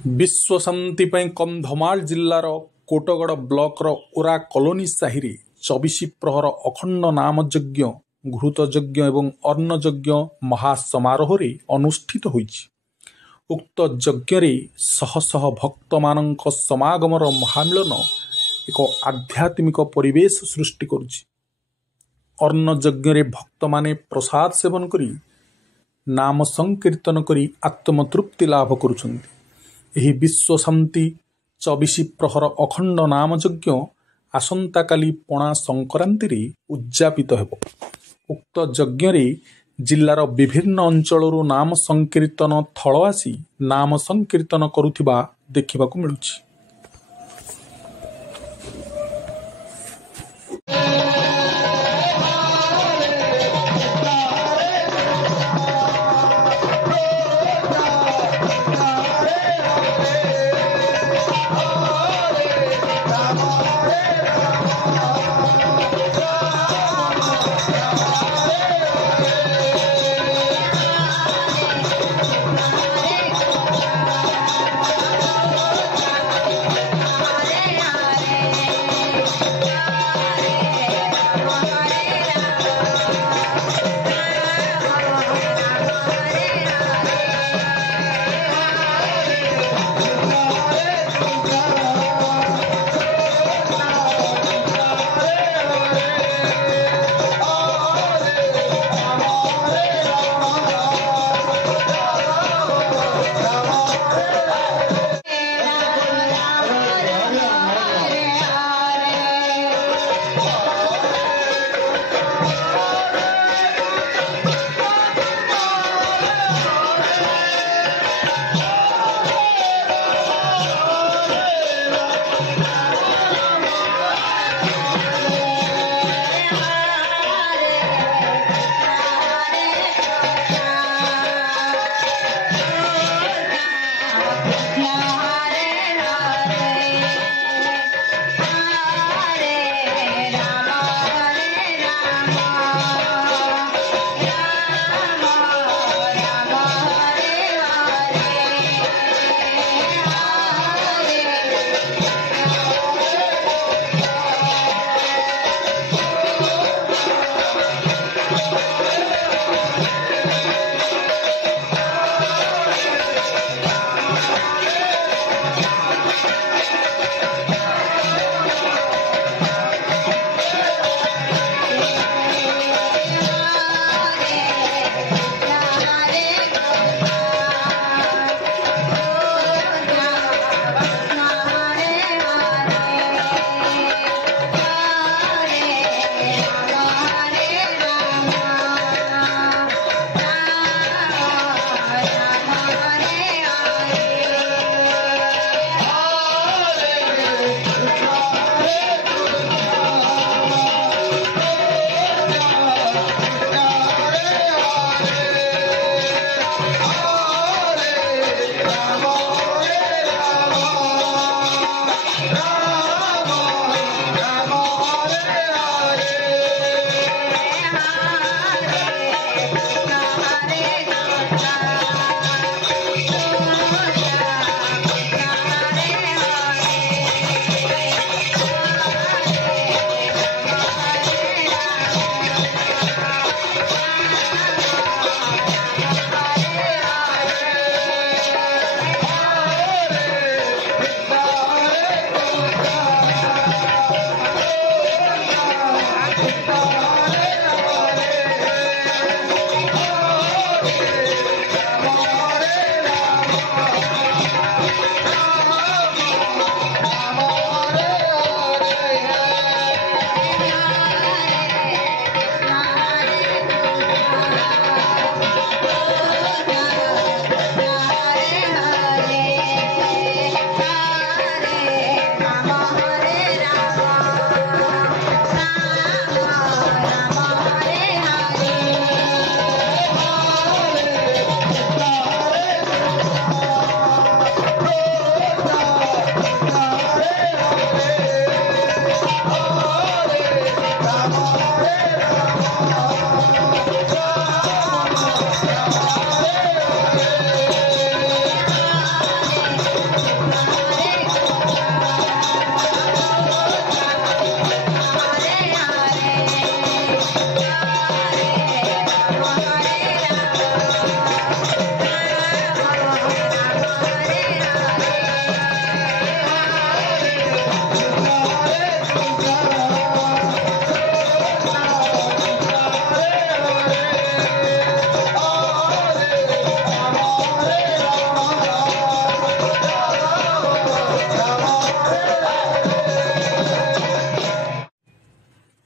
विश्व शांति कंधमाल जिलार कोटगड़ ब्लॉक ओरा कॉलोनी साहि 24 प्रहर अखंड नाम यज्ञ घृत यज्ञ एवं अन्न यज्ञ महासमारोह अनुष्ठित होईछि। उक्त यज्ञ शह शह भक्त मानक समागमर महामिलन एक आध्यात्मिक परिवेश सृष्टि करुछि। अन्न यज्ञ भक्त माने प्रसाद सेवन करी नाम संकीर्तन करी आत्मतृप्ति लाभ करुछन्ति। एही विश्व शांति 24 प्रहर अखंड नाम यज्ञ आसंता काली पणा संक्रांति उद्यापित हेब। उक्त यज्ञ जिलार विभिन्न अंचलरू नाम संकीर्तन थल आसी नाम संकीर्तन करुथिबा देखिबाकु मिलुछि।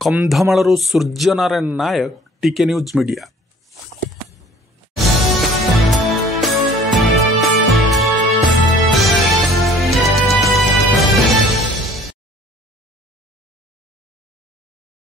କନ୍ଧମାଳରୁ ସୂର୍ଯ୍ୟନାରାୟଣ ନାୟକ, ଟିକେ ନ୍ୟୁଜ୍ ମିଡ଼ିଆ।